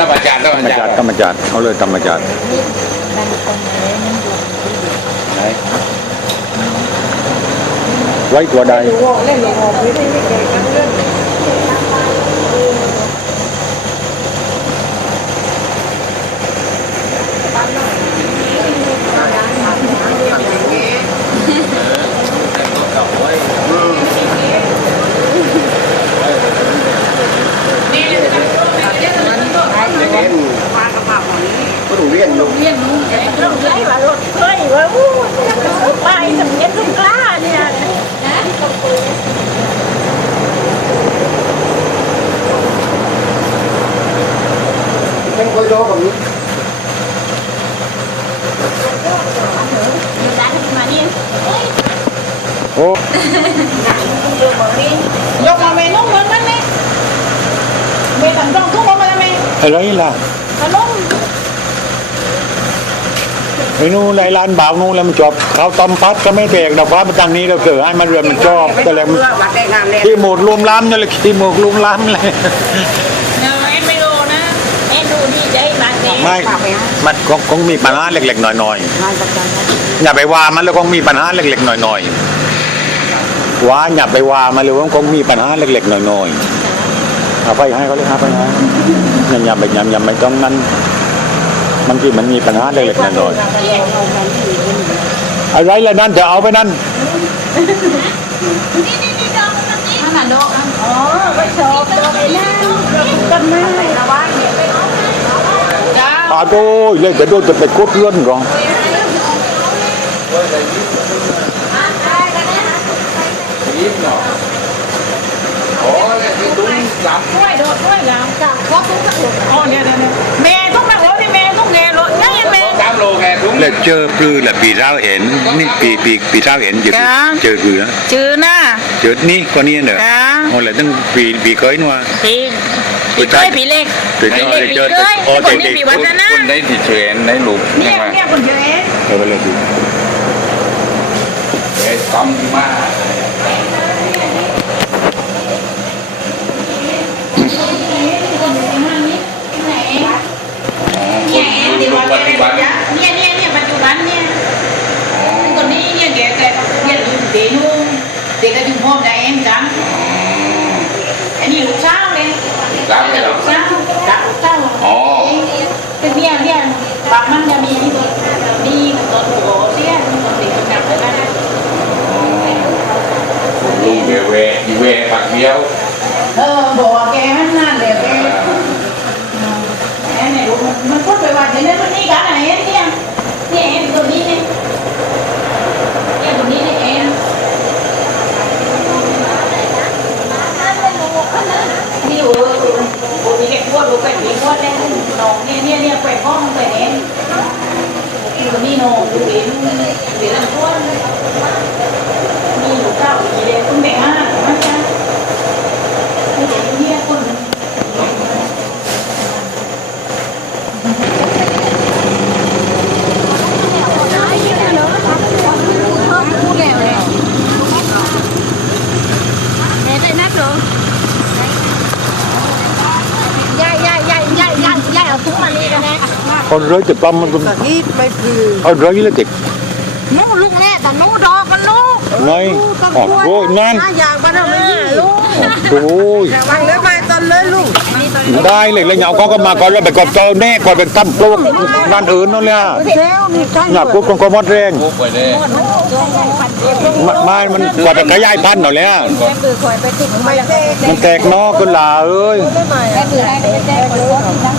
ธรรมชาติธรรธมรรมชาจัดติธรรมจัดเอาเลยธรรมจัดไหนไว้ตัวใดก็ถูกเรี ยนอยู่ thấy bà luật thôi bà u bay thằng nhất không cá nè เป็นคอยรอแบบนี้ mà đi โอ้ dọc mà mày nung lên mày mày thằng trong thuốc mà mày อะไรล่ะ thằng nung ไอ้นู่นไอ้ร้านบ่าวนู่นแล้วมันจอบเขาต้มพัดก็ไม่แตกดอกฟ้ามาทางนี้เราเกิดให้มันเรือนมันชอบก็แล้วมันวัดได้งามเลยขี้หมูกรวมล้ำนั่นแหละขี้หมูกรวมล้ำเลย Nhờ em mày đồ nè em đồ đi đây bạn đi ไม่มันคงคงมีปัญหาเล็กๆหน่อยงานประจำๆอย่าไปว่ามันแล้วคงมีปัญหาเล็กๆหน่อยๆว่าอย่าไปว่ามันเลยว่าคงมีปัญหาเล็กๆหน่อยๆเอาไปให้เขาเลยเอาไปให้อย่าอย่าไปอย่าอย่าไปต้องนั้น บางทีมันมีปัญหาเล็กๆหน่อยๆอะไรล่ะนั่นจะเอาไปนั่น nó là độ ờ cái sộp đồ này nè cầm nè là ba đó อาโดยเลยจะโดนจะไปกดเลื่อนก่อนยิ้มเนาะโอ้ยที่ตุ้งหลับ Thôi đồ thôi là có thuốc các đồ ờ nè nè nè mẹ thuốc nào thì mẹ thuốc nghề rồi nhá em mẹ สามโล แค่ตุ้งแล้วเจอปลือแหละปีเช้าเห็นนี่ปีปีปีเช้าเห็นเจอจ้าเจอปลือนะ chứ nè เจอนี่คนนี้เนอะจ้าโอ้เลยต้องปีปีเคยนัว thì bị cơi bị lệch ปี bị เช้า lệch bị เจอ cơi โอ้ cái เด็ còn ก đi bị bắn ra คน nè ได้ที่เทรนได้ลูกยัง nè ไง nè còn dễ ๆเอาไปเลยดิไอ้ต้อมมา nhà em thì bọn em nè nè nè baju bán nè còn đi nè để cái để để nu để cái dùng hôm này em dám anh đi lúc sao đây รับเลยเหรอ lúc sao đã lúc sao อ๋อ cái bia bia bạc măng nhà mình đi đi còn của xe còn để còn nằm ở đây ลุงเวเวอีเวปักเดียว ờ bỏ cái hắn nan để cái em này mình có phải hoàn thế nên ดูแเป็นนี้ว่าได้น้องเนี่ยเนี่ยเนี่ยแป็นพ่อมันเป็นเองคือมีน้องดูเองเดี๋ยวลำต้นมีหนูเก้าอีเดียคุณแม่ห้าไม่ใช่ để đi quần คนร้อยจะปั๊มมัน ที่ไม่คือ เอาร้อยแล้วเด็ก นู้ลูกแน่แต่นู้ดอกกันนู้ ไงอ๋อโอ้ยนั่ นอย่างบ้านเราไม่มีลูกโอ้ยวางเลยไปตอนเลยลูกได้เลยแล้วเหงาเขาก็มาก่อนแล้วไปก่อนเจอแน่ก่อนเป็นตั้มปลูกบ้านอื่นนั่นแหละเซลมีใครหนักกูคงก็มดแรงปุ๊บไปเลยมันไม่มันกว่าจะขยายพันธุ์หน่อยแล้วไม่เต้มันแตกนอขึ้นหลาเอ้ยได้ไหมเออแตกนออย่าไปกดเขามากเล่นดูเขาต้นอะไรเจอแบบนี้นี่ไม่ใช่รู้จักนี่กันนะเดี๋ย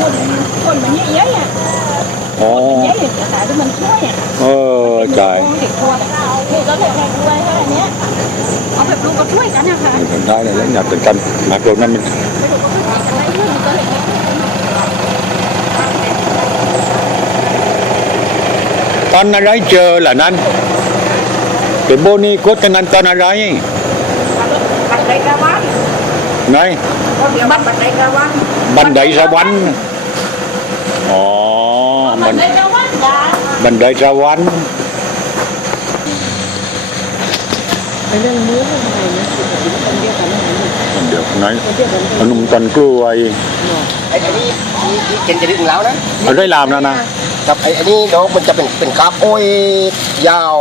คนคนมันเยอะๆอะอ๋อเยอะๆแต่ที่มันช่วยอะเออใช่เด็กควรนี่ก็เลยแค่ด้วยแค่นี้เอาแบบลูกก็ช่วยกันนะคะมันได้เลยแล้วอยากเป็นกันหนักโดนนั้นมันตอนอะไรเจอล่ะนั้นแต่โบนี่กดกันนั้นตอนอะไรบันไดกระวันไหนก็เดี๋ยวบันไดกระวันบันไดสวรรค์ อ๋อ มับันนได้จะว่าจ้าบันไดสวรรค์ไปเรื่องเนื้อเรื่องอะไรนะคนเดียวกันนะเดี๋ยวไหนคนเดียวกันขนมตันกล้วยไอ้ไอ้นี่นี่นี่เกณฑ์จะดึงแล้วนะเอาได้ลามแล้วนะกับไอ้ไอ้นี่ดอกมันจะเป็นเป็นกราฟโอ้ยยาว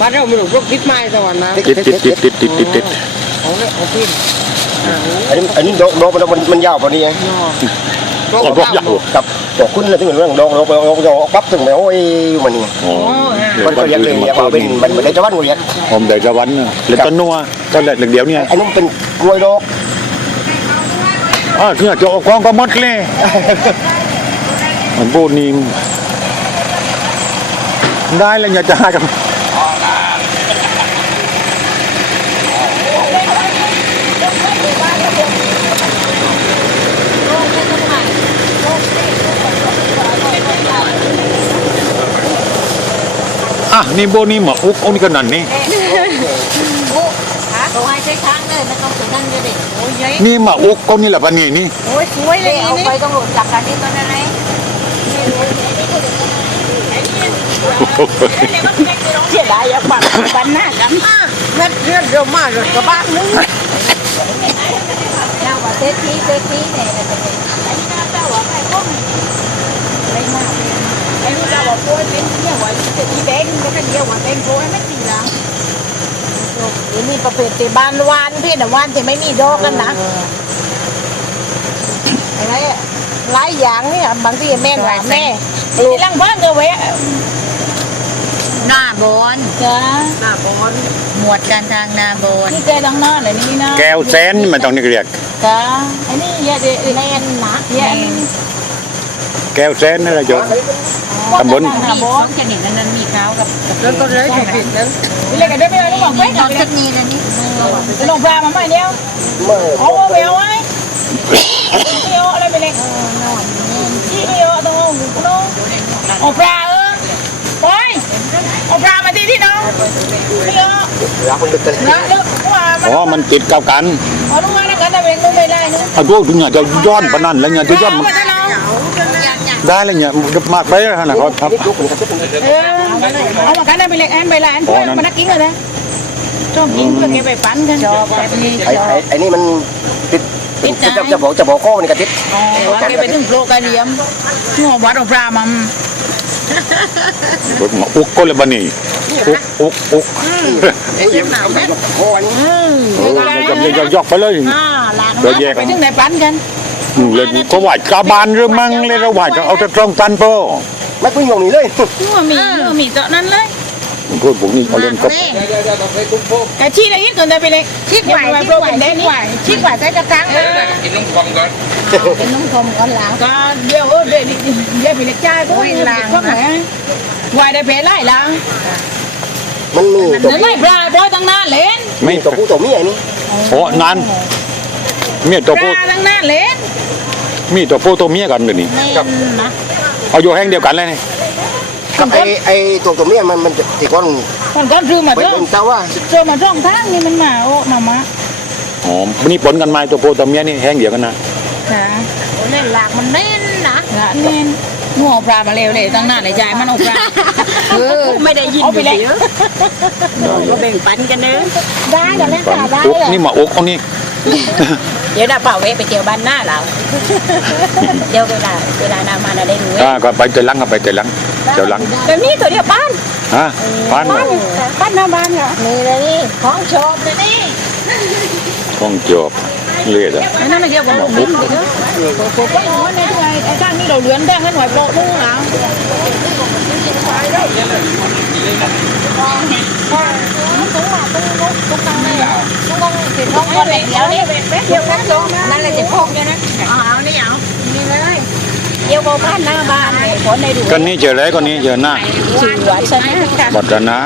บ้านเราไม่รู้พวกคิดไม้สวรรค์นะติดติดติดติดติดติดติดเอาเลยเอาพี่อันนี้อันนี้ดอกดอกมันมันมันยาวกว่านี้ไง เอาพวกยาวกับดอกคุณเลยที่เหมือนเรื่องดอกดอกดอกดอกปั๊บถึงไปโอ้ยมันนี่อ๋อมันก็เรียกเลยเรียกว่าเป็นมันมันได้จะวันกูเรียกผมได้สวรรค์นะแล้วต้นนัวต้นเหล็กเดียวเนี่ยอ้นี่มันเป็นกล้วยดอกอ๋อเนี่ยจะออกกองก็หมดเลยมันโบนี่ได้แล้วอย่าจะหากัน อะนี่โบนี่หมาอุกเอานี่ก็นั่นนี่ตัวให้ใช้ช้างเลยไม่ต้องถึงนั่นเลยเด็กโอ้ยยัยนี่หมาอุกเอานี่แหละปะนี่นี่โอ้ยสวยเลยเอานี่ไปต้องหลุดจากกันนี่ตอนนั้นไหนเสียดายอย่าปัดปันหน้ากันเม็ดเลือดเร็วมากเลยกระบ้างนึงเราว่าเซทีเซทีเนี่ย ว่าโป้เป็นเนี่ยว่าจะอีแดงก็เป็นเดียวว่าเป็นโป้ไม่ตีล้วเดี๋ยวนี้ประเภทที่บ้านวานพี่น่ะวานที่ไม่มีดอกกันนะอะไรหลายอย่างเนี่ยบางทีแม่หวาแม่ปลูกลังบ้านก็ไว้หน้าบอนจ้าหน้าบอนหมวดการทางนาบอนนี่แกดังหน้าเลยนี่นะแก้วแซนมันต้องนี่เรียกจ้าอ้นี่ยาเดแม่นนะยาแก้วแซนนั่นแหละโยม ตำบลมีสองชนิดนั้นมีขาวกับแล้วก็เลยผิดนั้นเลยกันได้ไม่ได้บอกไม่ตอนนเลชยนิดนี้จะลงปลามาใหม่เดียวเมื่อเอาเวลไว้เดียวอะไรไปเลยที่เดียวต้องเอาหูน้องเอาปลาเออปเอาปลามาที่ที่น้องเดียวรักมันดึกกันนะเลิกว่ามันอ๋อมันติดกับกันเอาลูกมาแล้วกันแต่เวงลูกไม่ได้นึงเอาดูถึงเนี่ยจะย้อนปะนั่นแล้วเนี่ยจะย้อนเอามาที่น้อง ได้แล้วเนี่ยมากไปแล้วนะครับครับลูกมันก็เป็นเออเอามากันได้ไปเลยแอนไปละแอนเพื่อนมานักกินกันนะชอบกินเพื่อแกไปปั้นกันชอบแบบนี้ไอ้ไอ้ไอ้นี่มันติดจะจะบอกจะบอกข้อมันก็ติดแต่ว่าแกไปถึงโปรกระเดียมหัววัดเอาปลามันมาอุกก็เลยบะนี่อุกอุกอุกไอ้ยิ้มโอ้ยอืมเออมันก็ยังยอกไปเลยอ่าหลานเดี๋ยวแยกไปถึงไหนปั้นกันอืม เลยก็ไหวกาบานหรือมั่งเลยเราไหวก็เอาแต่ตรงตันโปไม่พึ่งอย่างนี้เลยนัวมีนัวมีเจาะนั้นเลยพูดผมนี่เอาเล่นก็แต่ชี้อะไรยิ่งเกินได้ไปเลยชี้ไหวชี้ไหวได้นี่ชี้ไหวใส่กระถางเลยกินน้ำฟองก่อนเป็นน้องคมก่อนหลังก็เดี๋ยวเออเดี๋ยวเดี๋ยวไปเล็กจ้าก็หลังก็ไหนไหวได้เพลไล่หลังมันมีตัวเดี๋ยวไม่ปลาโดยตั้งนานเล่นไม่ตัวผู้ตัวเมียนี่โอ้นั้นเมียตัวปผู้ลาตั้งนานเล่น มีตัวผู้ตัวเมียกันเดี๋ยวนี้เล่นนะเอาอยู่แห้งเดียวกันเลยนี่กับไอ้ไอ้ตัวตัวเมียมันมันติดก้อนมันก็ซื้อมาเป็นเถอะเป็นเจ้าว่าซื้อมาช่องทางนี่มันมาโอ้มามาอ๋อนี่ผลกันมาตัวผู้ตัวเมียนี่แห้งเดียวกันนะค่ะเล่นหลากมันเล่นนะละเล่นงัวปลามาเร็วเลยตั้งนานเลยใจมันเอาปลาเออ ไม่ได้ยินเอาไปเลยก็แบ่งปันกันเนอะได้เดี๋ยวเล่นปันปลาได้อุกเลยนี่มาอุกเอานี่ เดี๋ยวเราเป่าเวไปเที่ยวบ้านหน้าเราเดี๋ยวเวลาเวลานามาเราได้รู้อ่าก็ไปเจอหลังก็ไปเจอหลังเจอหลังแบบนี้ตัวเดียวบ้านฮะปันบ้านหน้าบ้านเหรอนี่เลยนี่ของโชคเลยนี่คงจบ เลือดอะนั่นไม่เรียกว่าหมกบุ้งเลยเนอะโอ้โหโอ้ยในด้วยไอ้ข้างนี้เราเลื้อนแดงให้หน่อยโปะนู่นนะท้องคนเดียวนี่เที่ยวกันลงนั่นแหละจะพกอยู่นะเอาเอานี่เอานี่เลยเที่ยวบ้านหน้าบ้านเลยผลในดูก็นี่เจออะไรก็นี่เจอหน้าชื่อวัดใช่ไหมบัตรนะ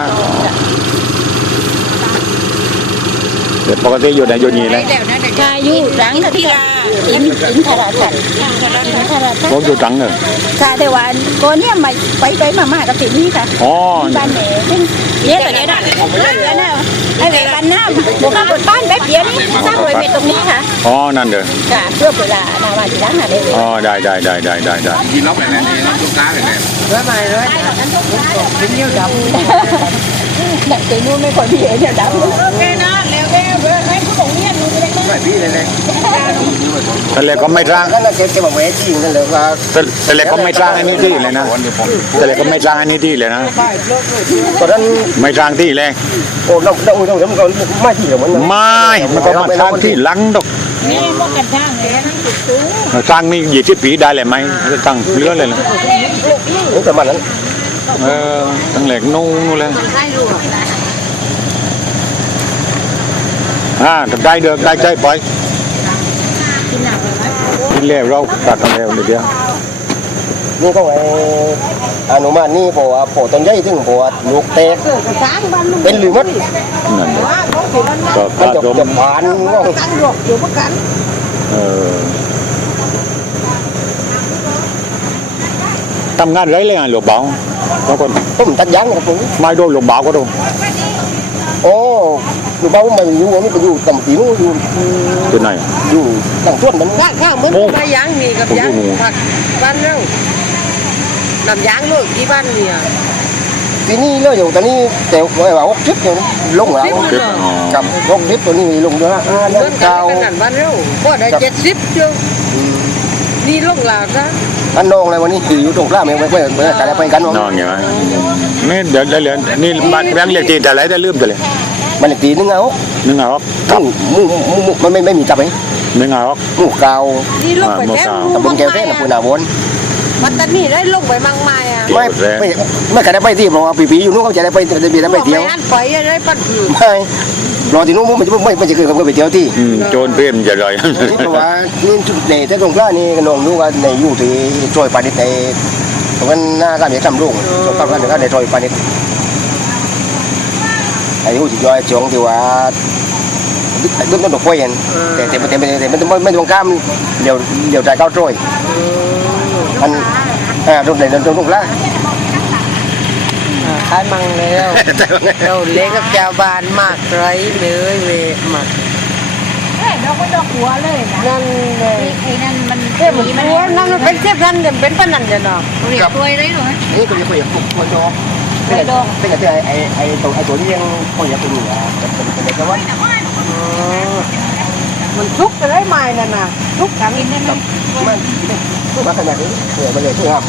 เดี๋ยวไปปกติอยู่ในโยนีเลยกาอยู่รังที่ลาอินอินทราชันอินทราชันผมอยู่ตรังเลยกาแต่วันก่อนเนี่ยมาไปไปมามากับตินี่ค่ะอ๋อบ้านแหน่ซึ่งเยอะแต่เนี้ยนะแล้วนะไอ้เวบ้านน้ำบอกว่าบนบ้านแป๊บเดียวนี่สร้างรวยเม็ดตรงนี้ค่ะอ๋อนั่นเด้อค่ะเพื่อเวลานาวันที่ร้านหาได้อ๋อได้ได้ได้ได้ได้ได้กินแล้วแบบนี้น้ำซุปน้าแบบนี้เด็กตัวนู้นไม่ค่อยพี่เอ๋เนี่ยดำโอเคนะแล้วแกให้ผู้ตรงนี้ ดูไปเลยแบบนี้เลยเลยแต่เล็กก็ไม่สร้างก็น่าเก็บเก็บเอาไว้จริงกันเลยว่าแต่แต่เล็กก็ไม่สร้างอันนี้ที่เลยนะแต่เล็กก็ไม่สร้างอันนี้ที่เลยนะตอนนั้นไม่สร้างที่เลยโอ้เราเราเราเราเราไม่ที่ของมันไม่มันก็มาสร้างที่หลังดอกนี่พวกกันช่างเลยนั่งจุดสูงสร้างนี่ยี่สิบปีได้เลยไหมจะตั้งเรือเลยนะนี่ประมาณนั้นเออตั้งเหล็กนู่นนู่นเลย อ่าได้เด้อได้ใจไปกินแล้วเราตัดกันแล้วเดี๋ยวนี่ก็ไอ้อนุมานนี่พอว่าพอต้นใหญ่ถึงพอว่าลูกแตกเป็นหรือมัดนั่นน่ะก็มันผจะสมจะผ่านก็เออทำงานไรเลยอะหลวงเบาบางคนผมตัดยางนะครับผมไม่โดนหลวงเบาก็โดนโอ้ ลูกบ้ามันอยู่มันไปอยู่ต่ำตีนู้อยู่ที่ไหนอยู่ต่างส่วนมันข้างข้างมึงไปยางนี่กับยางผักบ้านเรื่องนำยางลูกที่บ้านเนี่ยทีนี้เลยอยู่ตอนนี้แต่ว่าว่าหกสิบเนี่ยลงแล้วคลิปอ๋อกับหกสิบตัวนี้ลงด้วยอ่าเหมืนั่อนนกันเก่าเป็นกันบ้านเรื่องก็ได้เจ็ดสิบเจ้านี่ลงลาวซะ อันนองอะไรวันนี้คืออยู่ตรงกลางไม่ไม่ไม่ไม่กันไปกันนอนอย่างไรนี่เดี๋ยวเดี๋ยวเดี๋ยวนี่บ้านแบงค์เรียกตีแต่ไรได้ลืมไปเลยมันตีนึงเอานึงเอาครับมูมูมูมันไม่ไม่มีจับไหมนึงเอาครับมูเก่านี่ลงไปแล้วตำบลแก้วแท้นะคุณอาวนมันตอนนี้ได้ลงไปมังไม่อะไม่ไม่ไม่กันได้ไปที่เพราะว่าปีๆอยู่นู้นเขาจะได้ไปจะมีได้ไปเที่ยวอันไปได้ปัดผืนไม่ รอที่นู้นมันจะไม่ไม่จะเคยเขาไปเที่ยวที่อืมโจรเพิ่มจะเลยเพราะว่านี่ในแต่ตรงกลางนี่น้องรู้ว่าในอยู่ที่ช่วยปานิชในตรงนั้นหน้าการเมียทำรุ่งช่วยปานิชในช่วยปานิชไอ้ผู้ที่ย่อยจงที่ว่าต้นต้นดอกกล้วยเห็นแต่แต่แต่แต่แต่ไม่ไม่ตรงข้ามเดี๋ยวเดี๋ยวใจเก้าวโจยอันอ่าตรงไหนตรงตรงกลาง ขายมังแล้วเราเล็กกับชาวบ้านมากไรเลยเวมากเฮ้ยเราก็ดอกหัวเลยนะนั่นเลยไอ้นั่นมันเทียบมันนั่นมันเป็นเทียบนั่นเป็นปนันจะเนาะเรียกตัวเลยหรอนี่ก็จะคุยกับตัวจอเป็นเป็นกับไอ้ไอ้ตัวไอ้ตัวนี้ยังคุยกับตัวนี้อะเป็นเป็นเป็นว่ามันทุกข์จะได้ไหมนั่นน่ะทุกข์กันมันมาขนาดนี้เออมันเลยช่วยห้าม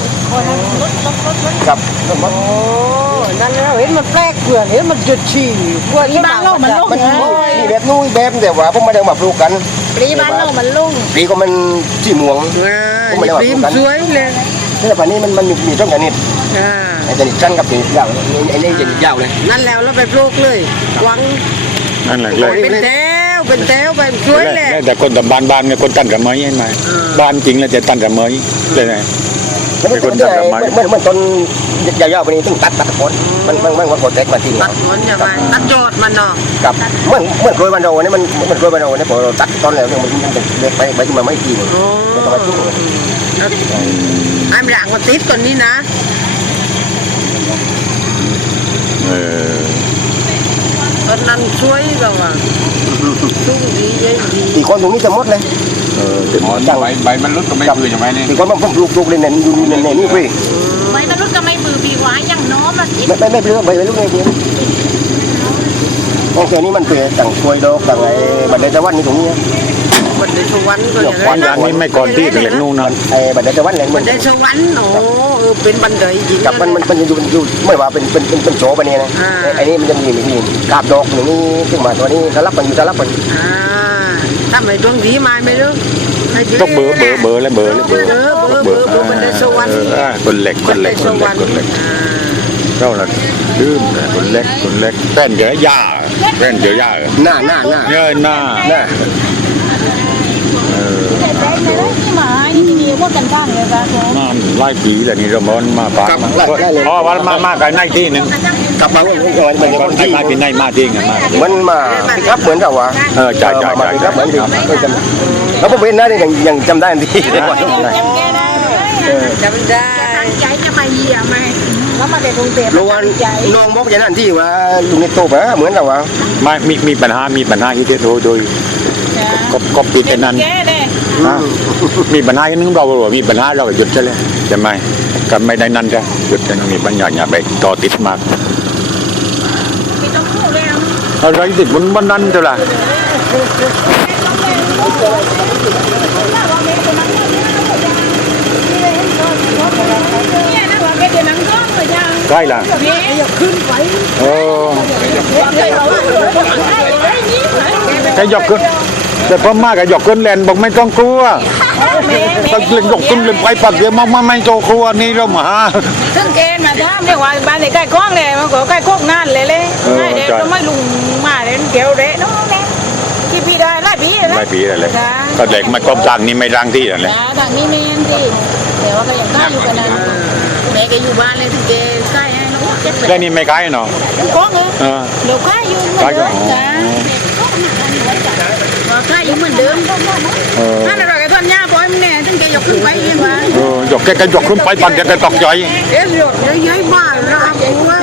กับรถโอ้ นั่นแล้วเห็นมันแปลกเผื่อเห็นมันจุดฉี่กลัวที่บ้านเรามันลงมันมีแบบนู้นแบบแต่ว่าผมไม่ได้มาปลูกกันปรีบ้านเรามันลุ่งปีก็มันสีม่วงรีมสวยเลยแต่ป่านนี้มันมันมีต้นชนิดอ่าไอ้ชนิดสั้นกับชนิดยาวไอ้นี่ชนิดยาวเลยนั่นแล้วเราไปปลูกเลยหวังนั่นแหละเลยเป็นแถวเป็นแถวไปสวยเลยแต่คนตำบ้านบ้านเนี่ยคนตั้นกับไม้ใช่ไหมบ้านจริงแล้วจะตั้นกับไม้เลยไง แล้วมันมันมันต้นยาวๆไปนี้ต้องตัดตัดคนมันมันมันมันกดแตกมาทีตัดสวนใช่ไหมตัดจอดมันเนาะกับเหมือนเหมือนกล้วยบันโดนี่มันเหมือนกล้วยบันโดนี่พอเราตัดต้นแล้วมันมันเป็นเล็กไปไปที่มันไม่กินโอ้มันต้องมาชุ่มอันหลังมันติดตัวนี้นะเออตอนนั้นสวยเราอะชุ่มดีเย็นดีอีกคนตรงนี้จะหมดเลย เออเป็นอ๋อจังใบใบมันรุดก็ไม่คือใช่ไหมนี่อีกคนมันปลูกปลูกเลยเน้นอยู่เน้นนี่พี่ไม่มนุษย์ก็ไม่มือปีวาอย่างน้อมละสิไม่ไม่ไม่เลือกใบลูกนี่พี่โอเคนี่มันเป็นต่างกล้วยดอกต่างไอ้บันไดตะวันนี่ตรงนี้มันได้สวรรค์ก็อย่างบ้านยางนี้ไม่ก่อนที่เป็นเหล็กนู่นนะไอ้บันไดตะวันเนี่ยมัมันนได้สวรรค์โอ้เออเป็นบันไดจริงกับมันมันมันอยู่อยู่ไม่ว่าเป็นเป็นเป็นเป็นโฉไปเนี่ยนะไอ้นี่มันจะมีมีกาบดอกอย่างนี้ขึ้นมาตัวนี้สลับกันอยู่สลับกันอ่า ทำไมดวงดีมาไม่รู้ต้องเบอร์เบอร์เบอร์แล้วเบอร์แล้วเบอร์เออเบอร์เบอร์เบอร์มันได้สวรรค์อ่าคนเหล็กคนเหล็กคนเหล็กคนเหล็กอ่าเท่านั้นลืมเลยคนเล็กคนเล็กแป้นเยอะยาแป้นเยอะยาหน้าหน้าหน้าเงยหน้าหน้าเออ แต่แต่ในนั้นที่หมายที่นี่หมดกันข้างเลยค่ะผมมาไล่ปีแหละนี่เรามอนมาปากครับไล่ไล่เลย อ๋อว่ามามากันในที่หนึงกลับมาเมื่อวันมันจะไอ้คนที่มาที่ในมาที่ไงมามันมาพิครับเหมือนกับว่าเออจ่ายจ่ายมาจ่ายพิครับเหมือนที่จ่ายเออจำแล้วผมเป็นนะนี่ยังยังจำได้ที่เดี๋ยวก่อนจำได้ใจจะมาเยี่ยมไหมแล้วมาแต่กรุงเทพลุงวันน้องบอกอย่างนั้นที่ว่าลุงนี่โตไปเหมือนกับว่า ไม่มีมีปัญหามีปัญหาที่โดยโดยก็ก็ปิดไอ้นั้นแกเล ยฮะมีปัญหาอย่นึงเราบอกมีปัญหาเราก็หยุดใช่เลยใช่ไหมก็ไม่ได้นั่นใช่หยุดใช่มีปัญญาอย่าไปต่อติดมากอะไรติดบนบนนั้นเท่าไหร่เนี่นะว่าแกจะนั่งร้องเลยยังใกล้ละเนี่ยเออเคยบอกว่าไอ้ยกขึ้น แต่พอมากก็ยกขึ้นแลนบอกไม่ต้องกลัวก็เล่นยกขึ้นเล่นไปปักเดียวมาไม่ไม่ต้องกลัวนี่เรามาซึ่งแกมาถามเนี่ยว่าบ้านไหนใกล้คล้องเลยมันก็ใกล้โคกนานเลยเลยไม่เด็กก็ไม่ลุงมาเลยเกี่ยวเด็น้องแม่ที่พี่ได้ไล่พี่เลยไม่ปีอะไรก็เด็กมันกบดังนี่ไม่รังที่อะไรนะทางนี้เมนที่แต่ว่าก็ยังกล้าอยู่กันนะแม่ก็อยู่บ้านเลยที่แกใกล้ให้น้องเจ็ดแปแค่ดนี้ไม่คล้ายเนาะคล้องเออเออเดี๋ยวใกล้อยู่เหมือนเดิมจ้า ใกล้อยู่เหมือนเดิมเออนั่นเราแกทอนยาปล่อยมันเนี่ยถึงแกยกขึ้นไปยังไงเออยกแกก็ยกขึ้นไปปักแกก็ตกใจเอ๊ะหยดย้ายบ้านเรากูว่า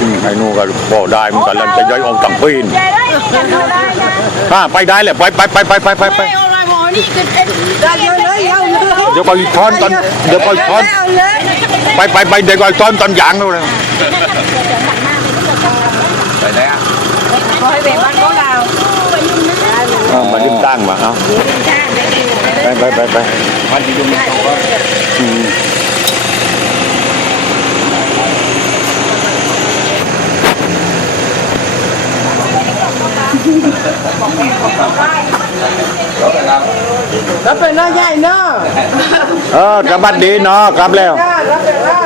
อืมไอ้นู่นก็พอได้มันก็เล่นจะย้อยองตังปีนใจได้ยังเข้าได้นะอ่าไปได้เลยไปไปไปไปไปไปไปไม่เอาอะไรบอกนี่คือเป็นได้เยอะเลยเอาเลยเดี๋ยวก็ทอนตอนเดี๋ยวก็ทอนเอาเลยไปไปไปเดี๋ยวก็ทอนตอนยางนู่นเลย ไปได้อะคอยแบบบ้านของเราเอามาดิ้มตั้งมาเอาไปไปไปไปวันที่ยุ่งเขาก็อืมแล้วเป็นน้าใหญ่เนาะเออกลับบัดดีเนาะกลับแล้วแล้วเป็นน้า